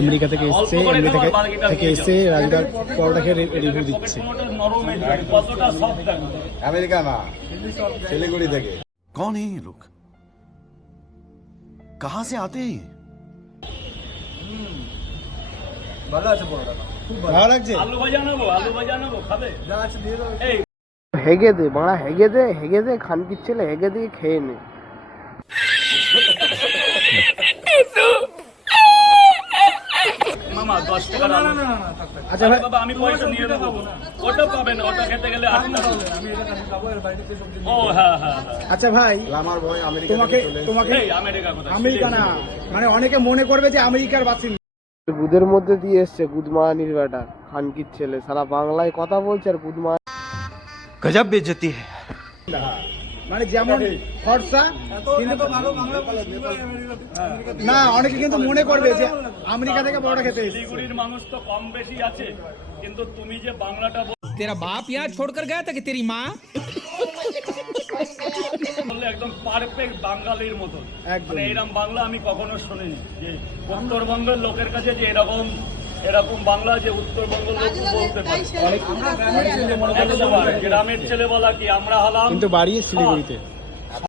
America থেকে এসছে America থেকে এসে রাজগার পরোটা খেয়ে রিভিউ দিচ্ছে। আমেরিকা না শিলিগুড়ি থেকে। কন এই লোক কাহা সে আতে হেগে দে বাড়া হেগে দে হেগে দে খানকির ছেলে হেগে দিয়ে খেয়ে নে। আচ্ছা ভাই। আচ্ছা আমার ভয় আমেরিকা তোমাকে আমেরিকা না। মানে অনেকে মনে করবে যে আমেরিকার বাসিন্দা। গুদের মধ্যে দিয়ে এসছে গুদমা নির্বাটা খানকির ছেলে। সারা বাংলায় কথা বলছে আর গুদমা গজব বেজতি মানে যেমন খরচা কিন্তু না অনেকে কিন্তু মনে করবে যে আমেরিকা থেকে বড়টা খেতে শিলিগুড়ির মানুষ তো কম বেশি আছে কিন্তু তুমি যে বাংলাটা তেরা বাপ ইয়া ছোড় কর গায়া থাকে তেরি মা একদম পারফেক্ট বাঙালির মতো মানে এরকম বাংলা আমি কখনো শুনিনি যে উত্তরবঙ্গের লোকের কাছে যে এরকম এরকম বাংলা যে উত্তরবঙ্গ লোক বলতে পারে। গ্রামের ছেলে বলা কি আমরা হলাম কিন্তু বাড়ি শিলিগুড়িতে। হ্যাঁ।